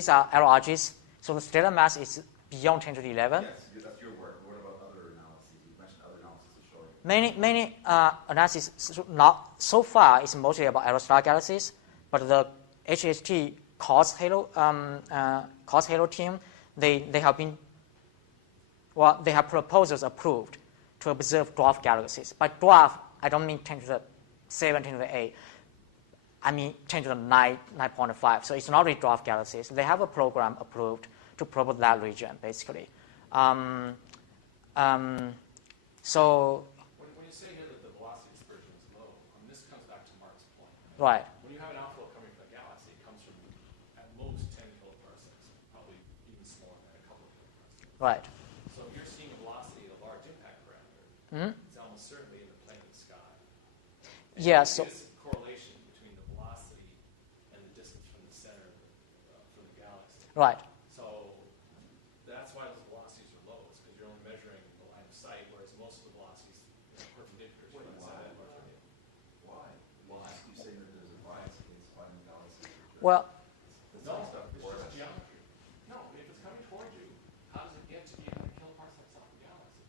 are LRGs. So the stellar mass is beyond 10 to the 11. Yes, that's your work. What about other analyses? You mentioned other analyses of showing. Many analyses so far is mostly about aerostar galaxies, but the HHT COS Halo team, they have proposals approved to observe dwarf galaxies. By dwarf, I don't mean 10 to the 7, 10 to the 8. I mean 10 to the 9, 9.5. So it's not really dwarf galaxies. They have a program approved to probe that region, basically. When you say here that the velocity dispersion is low, this comes back to Mark's point. Right. When you have an outflow coming from a galaxy, it comes from at most 10 kiloparsecs, probably even smaller than a couple of kiloparsecs. Right. So if you're seeing a velocity at a large impact parameter, it's almost certainly in the plane of the sky. And Yeah. you So see this correlation between the velocity and the distance from the center from the galaxy. right. So that's why those velocities are low, is because you're only measuring the line of sight, whereas most of the velocities Well, No, it's just geometry. No, if it's coming towards you, how does it get to 800 kiloparsecs off the galaxy?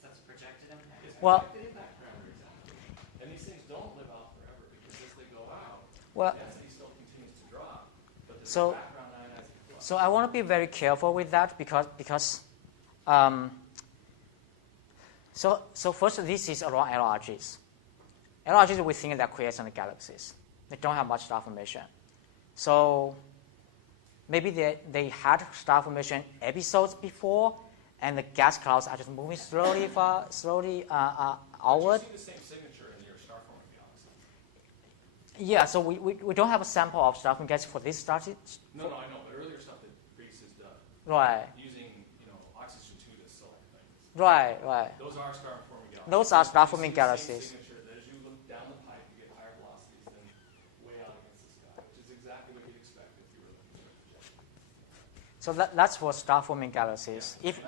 That's projected impact. It's Well- projected impact parameter, exactly. And these things don't live out forever because as they go out, well, density still continues to drop, but there's So- a background ionizing flux. so I want to be very careful with that because so first, this is around LRGs. LRGs, we think they're quiescent galaxies. They don't have much star formation. So maybe they had star formation episodes before, and the gas clouds are just moving slowly outward. You see the same signature in your star-forming galaxies. Yeah, so we don't have a sample of star forming gas for this star. No, I know, but earlier stuff that Reese has done, Right, using, oxygen 2 to select things. right. Those are star-forming galaxies. Those are star-forming You see the same galaxies. signature that as you look down the pipe, you get higher velocities than way out against the sky, which is exactly what you'd expect if you were looking at a projection. So that's for star-forming galaxies. If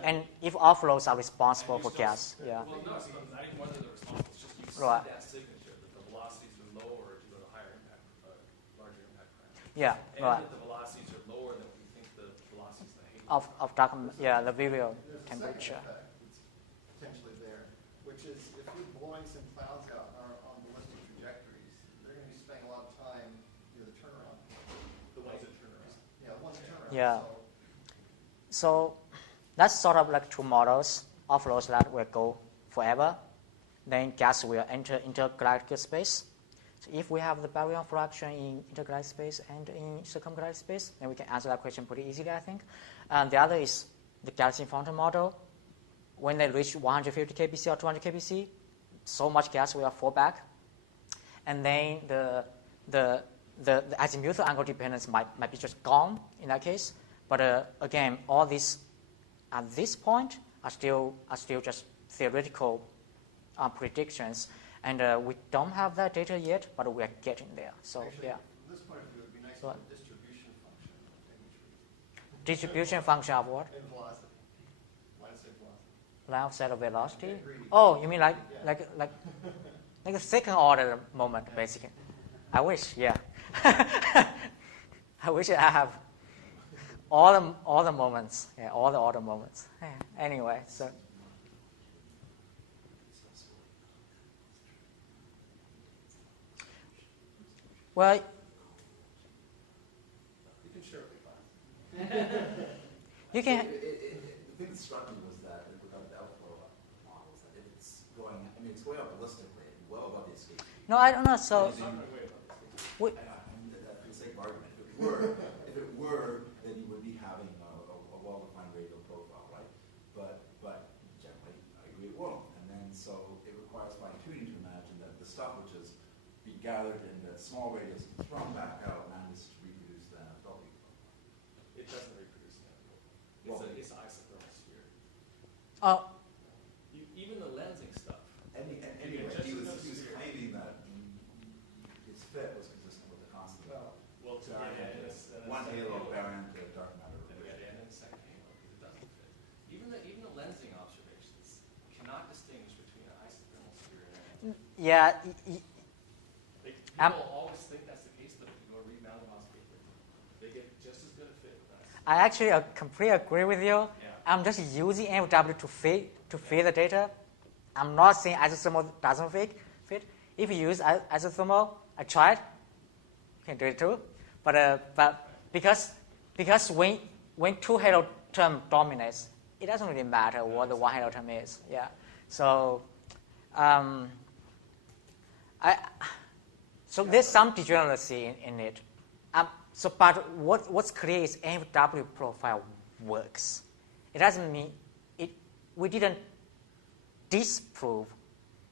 outflows are responsible for gas, yeah. Well, no, it's not even whether they're responsible. It's just you see Right. that signature that the velocities are lower due to the higher impact, larger impact parameter, Yeah, and right. that the velocities are lower than what you think the velocities of the halo. Of dark, yeah, the virial There's a temperature. second effect that's potentially there, which is if you're blowing some clouds out on ballistic trajectories, they're going to be spending a lot of time near the turnaround point. The ones that turn around. Yeah, once turnaround. Yeah. So So that's sort of like two models. Outflows that will go forever. Then gas will enter intergalactic space. So if we have the baryon fraction in intergalactic space and in circumgalactic space, then we can answer that question pretty easily, I think. And the other is the galaxy fountain model. When they reach 150 kbc or 200 kbc, so much gas will fall back. And then the azimuthal angle dependence might be just gone in that case. But again, all these at this point are still just theoretical predictions, and we don't have that data yet, but we are getting there. So actually, yeah, from this point of view, it would be nice to Go have on. a distribution function of imagery. distribution function of what? In velocity. Line of sight velocity. Line of sight of velocity. Get greedy. Oh, you mean like Yeah. like a second order moment, basically. I wish, yeah. I wish I have all the moments, yeah, all the order moments. Yeah. Anyway, so well, You can share it with class. you can. The thing that struck me was that without the outflow model is that if it's going, it's going up ballistically, well above the escape. No, I don't know. So It's not going way above the escape. we, For the sake of argument, if it were, then you would be having a well-defined radial profile, right? But generally, I agree it won't. And then so it requires fine-tuning to imagine that the stuff which is be gathered in the small radius and thrown back out manages to reproduce the NFW profile. It doesn't reproduce that. Well, It's an isothermal sphere. oh, Even the lensing stuff. Anyway, just he was enough sphere. claiming that his fit was consistent with the constant. Well, to Dark get matter, N is one halo baryon to dark matter. Then we had N in the second halo because it doesn't fit. Even the lensing observations cannot distinguish between an isothermal sphere and an yeah. people always think that's the case, but if you go read Malinow's paper, they get just as good a fit with us. I actually completely agree with you. Yeah. I'm just using MW to fit the data. I'm not saying isothermal doesn't fit. If you use isothermal, I tried. You can do it too. But because when two halo term dominates, it doesn't really matter what the one halo term is. Yeah. So so there's some degeneracy in it. But what's clear is MW profile works. It doesn't mean we didn't disprove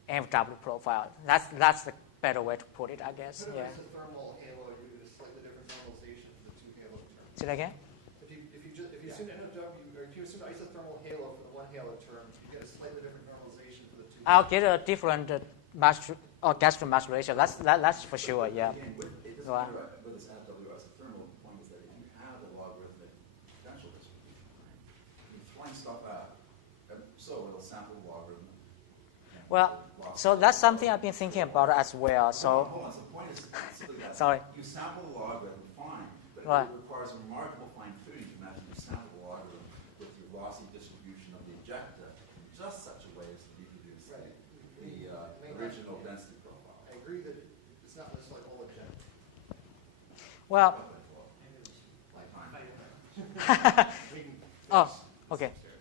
MW profile. That's the better way to put it, I guess. Put Yeah. it as a thermal halo, you get a slightly different normalization for the two halo terms. Say that again. If you assume NFW, or if you assume isothermal halo for the one halo term, you get a slightly different normalization for the two. I'll get a different gas to mass ratio. That's for sure. Yeah. Again, it doesn't Go on. matter with this NFW isothermal point is that if you have a logarithmic potential distribution, right, you're throwing stuff out, so it'll sample the logarithm. and Well, loss. so that's something I've been thinking about as well. So Hold on, so the point is simply that Sorry. you sample the logarithm, But Right. it requires a remarkable fine tuning to match the sample algorithm with the velocity distribution of the ejecta in just such a way as to reproduce Right. the original density profile. I agree that it's not necessarily all agenda. Well, Like mine. We can oh, fix okay. this.